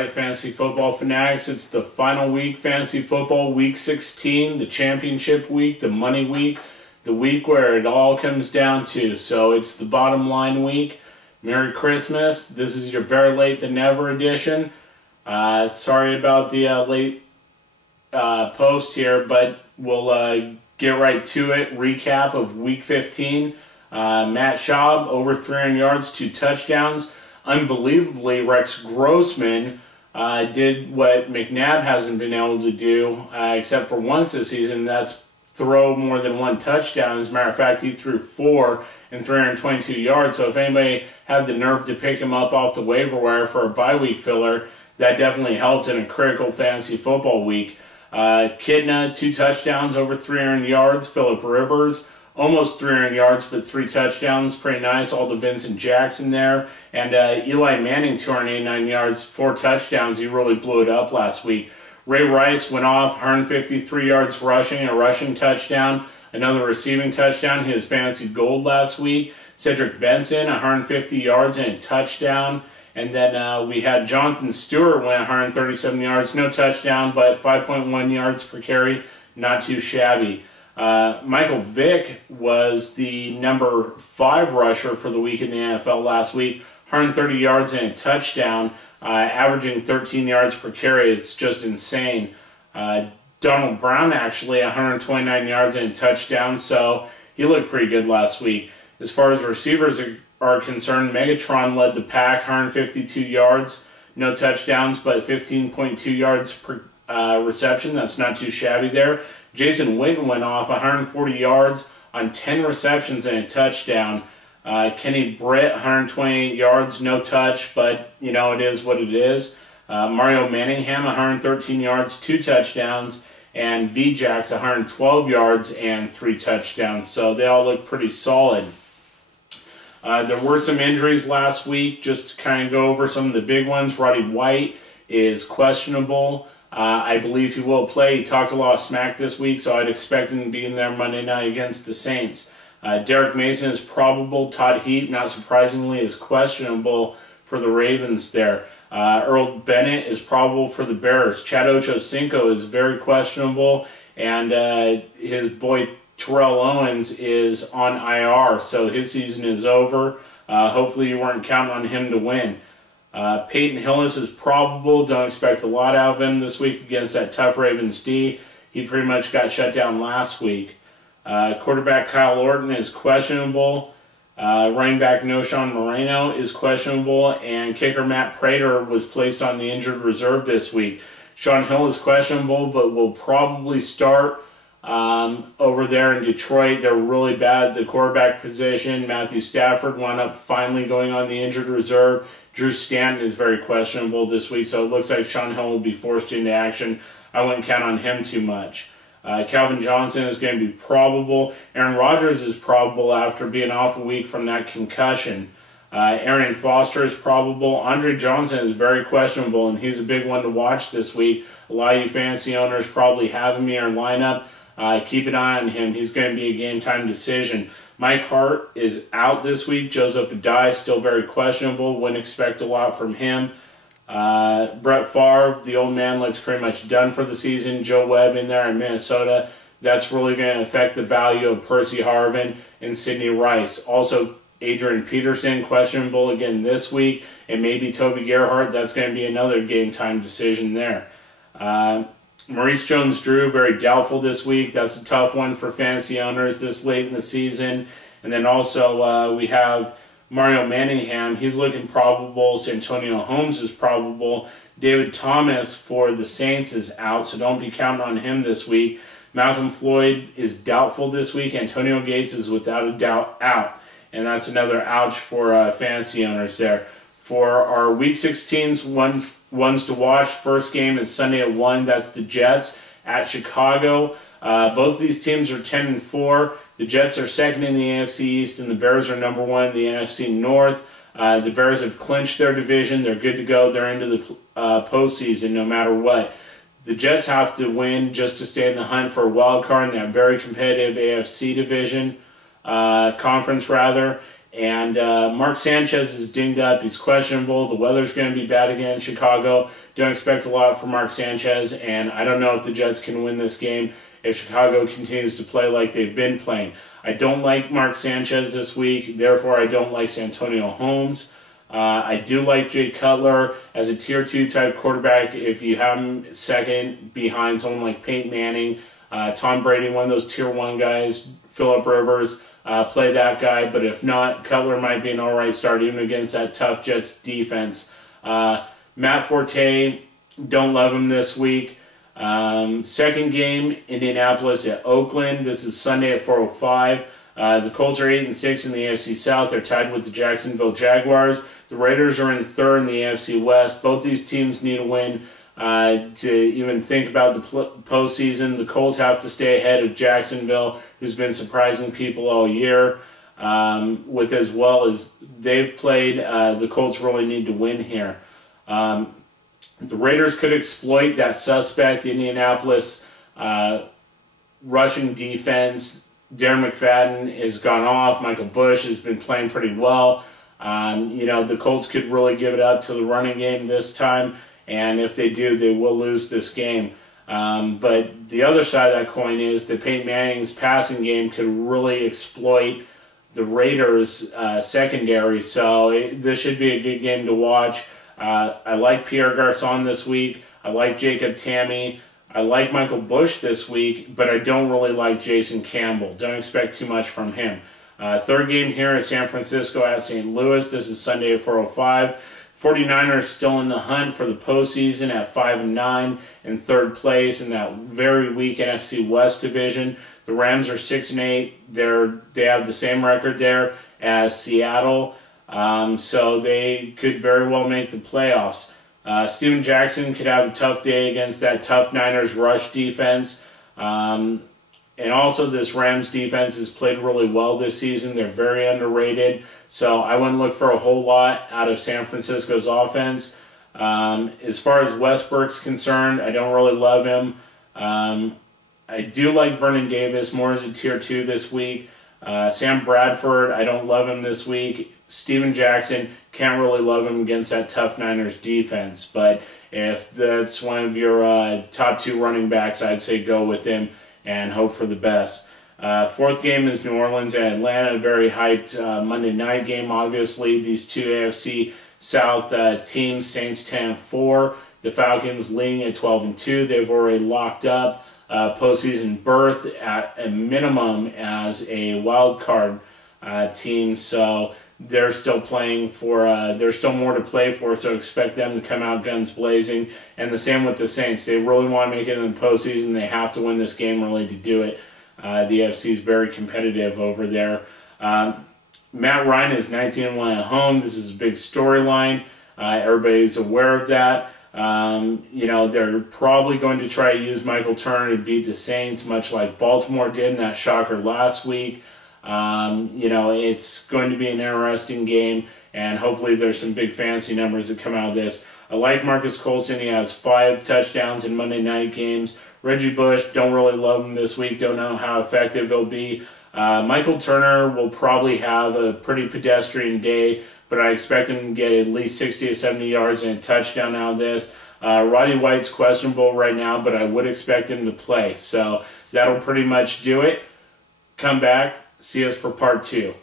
right, Fantasy Football Fanatics, it's the final week, Fantasy Football, Week 16, the championship week, the money week, the week where it all comes down to. So it's the bottom line week. Merry Christmas. This is your Better Late Than Never edition. Sorry about the late post here, but we'll get right to it. Recap of Week 15. Matt Schaub, over 300 yards, 2 touchdowns. Unbelievably, Rex Grossman did what McNabb hasn't been able to do, except for once this season. That's throw more than 1 touchdown. As a matter of fact, he threw 4 and 322 yards. So if anybody had the nerve to pick him up off the waiver wire for a bye week filler, that definitely helped in a critical fantasy football week. Kidna, 2 touchdowns, over 300 yards. Phillip Rivers, almost 300 yards, but 3 touchdowns. Pretty nice. All the Vincent Jackson there. And Eli Manning, 289 yards, 4 touchdowns. He really blew it up last week. Ray Rice went off, 153 yards rushing, a rushing touchdown, another receiving touchdown. He was fantasy gold last week. Cedric Benson, 150 yards and a touchdown. And then we had Jonathan Stewart went 137 yards, no touchdown, but 5.1 yards per carry, not too shabby. Michael Vick was the number 5 rusher for the week in the NFL last week, 130 yards and a touchdown, averaging 13 yards per carry. It's just insane. Donald Brown actually 129 yards and a touchdown, so he looked pretty good last week. As far as receivers are concerned, Megatron led the pack, 152 yards, no touchdowns, but 15.2 yards per reception. That's not too shabby there. Jason Witten went off, 140 yards on 10 receptions and a touchdown. Kenny Britt, 128 yards, no touch, but, you know, it is what it is. Mario Manningham, 113 yards, 2 touchdowns, and V-Jax, 112 yards and 3 touchdowns. So they all look pretty solid. There were some injuries last week. Just to kind of go over some of the big ones, Roddy White is questionable. I believe he will play. He talked a lot of smack this week, so I'd expect him to be in there Monday night against the Saints. Derek Mason is probable. Todd Heap, not surprisingly, is questionable for the Ravens there. Earl Bennett is probable for the Bears. Chad Ochocinco is very questionable, and his boy Terrell Owens is on IR, so his season is over. Hopefully you weren't counting on him to win. Peyton Hillis is probable. Don't expect a lot out of him this week against that tough Ravens D. He pretty much got shut down last week. Quarterback Kyle Orton is questionable. Running back Noshawn Moreno is questionable. And kicker Matt Prater was placed on the injured reserve this week. Sean Hill is questionable, but will probably start over there in Detroit. They're really bad at the quarterback position. Matthew Stafford wound up finally going on the injured reserve. Drew Stanton is very questionable this week, so it looks like Sean Hill will be forced into action. I wouldn't count on him too much. Calvin Johnson is going to be probable. Aaron Rodgers is probable after being off a week from that concussion. Arian Foster is probable. Andre Johnson is very questionable, and he's a big one to watch this week. A lot of you fantasy owners probably have him in your lineup. Keep an eye on him. He's going to be a game-time decision. Mike Hart is out this week. Joseph Adai is still very questionable. Wouldn't expect a lot from him. Brett Favre, the old man, looks pretty much done for the season. Joe Webb in there in Minnesota. That's really going to affect the value of Percy Harvin and Sidney Rice. Also, Adrian Peterson, questionable again this week. And maybe Toby Gerhart. That's going to be another game-time decision there. Maurice Jones-Drew, very doubtful this week. That's a tough one for fantasy owners this late in the season. And then also we have Mario Manningham. He's looking probable. Santonio Holmes is probable. David Thomas for the Saints is out, so don't be counting on him this week. Malcolm Floyd is doubtful this week. Antonio Gates is without a doubt out. And that's another ouch for fantasy owners there. For our Week 16's ones to watch, first game is Sunday at 1. That's the Jets at Chicago. Both of these teams are 10-4. The Jets are second in the AFC East, and the Bears are number 1 in the NFC North. The Bears have clinched their division. They're good to go. They're into the postseason no matter what. The Jets have to win just to stay in the hunt for a wild card in that very competitive AFC division, conference rather. And Mark Sanchez is dinged up. He's questionable. The weather's going to be bad again in Chicago. Don't expect a lot from Mark Sanchez, and I don't know if the Jets can win this game if Chicago continues to play like they've been playing. I don't like Mark Sanchez this week, therefore I don't like Santonio Holmes. I do like Jay Cutler as a Tier 2 type quarterback if you have him second behind someone like Peyton Manning, Tom Brady, one of those Tier 1 guys, Phillip Rivers, play that guy. But if not, Cutler might be an alright start even against that tough Jets defense. Matt Forte, don't love him this week. Second game, Indianapolis at Oakland. This is Sunday at 4:05. The Colts are 8-6 in the AFC South. They're tied with the Jacksonville Jaguars. The Raiders are in third in the AFC West. Both these teams need a win to even think about the postseason. The Colts have to stay ahead of Jacksonville, who's been surprising people all year. With as well as they've played, the Colts really need to win here. The Raiders could exploit that suspect Indianapolis rushing defense. Darren McFadden has gone off. Michael Bush has been playing pretty well. The Colts could really give it up to the running game this time, and if they do, they will lose this game. But the other side of that coin is that Peyton Manning's passing game could really exploit the Raiders' secondary, so this should be a good game to watch. I like Pierre Garçon this week. I like Jacob Tamme. I like Michael Bush this week, but I don't really like Jason Campbell. Don't expect too much from him. Third game here is San Francisco at St. Louis. This is Sunday at 4:05. 49ers still in the hunt for the postseason at 5-9 in third place in that very weak NFC West division. The Rams are 6-8. They have the same record there as Seattle. So they could very well make the playoffs. Steven Jackson could have a tough day against that tough Niners rush defense. And also this Rams defense has played really well this season. They're very underrated. So I wouldn't look for a whole lot out of San Francisco's offense. As far as Westbrook's concerned, I don't really love him. I do like Vernon Davis more as a Tier 2 this week. Sam Bradford, I don't love him this week. Steven Jackson, can't really love him against that tough Niners defense. But if that's one of your top 2 running backs, I'd say go with him and hope for the best. Fourth game is New Orleans at Atlanta. A very hyped Monday night game, obviously. These two AFC South teams, Saints 10-4. The Falcons leading at 12-2. They've already locked up postseason berth at a minimum as a wild card team. So they're still playing for, there's still more to play for, so expect them to come out guns blazing. And the same with the Saints. They really want to make it in the postseason. They have to win this game really to do it. The AFC is very competitive over there. Matt Ryan is 19-1 at home. This is a big storyline. Everybody's aware of that. They're probably going to try to use Michael Turner to beat the Saints, much like Baltimore did in that shocker last week. It's going to be an interesting game, and hopefully there's some big fantasy numbers that come out of this. I like Marcus Colston. He has 5 touchdowns in Monday night games. Reggie Bush, don't really love him this week. Don't know how effective he'll be. Michael Turner will probably have a pretty pedestrian day, but I expect him to get at least 60 to 70 yards and a touchdown out of this. Roddy White's questionable right now, but I would expect him to play. So that'll pretty much do it. Come back. See us for part 2.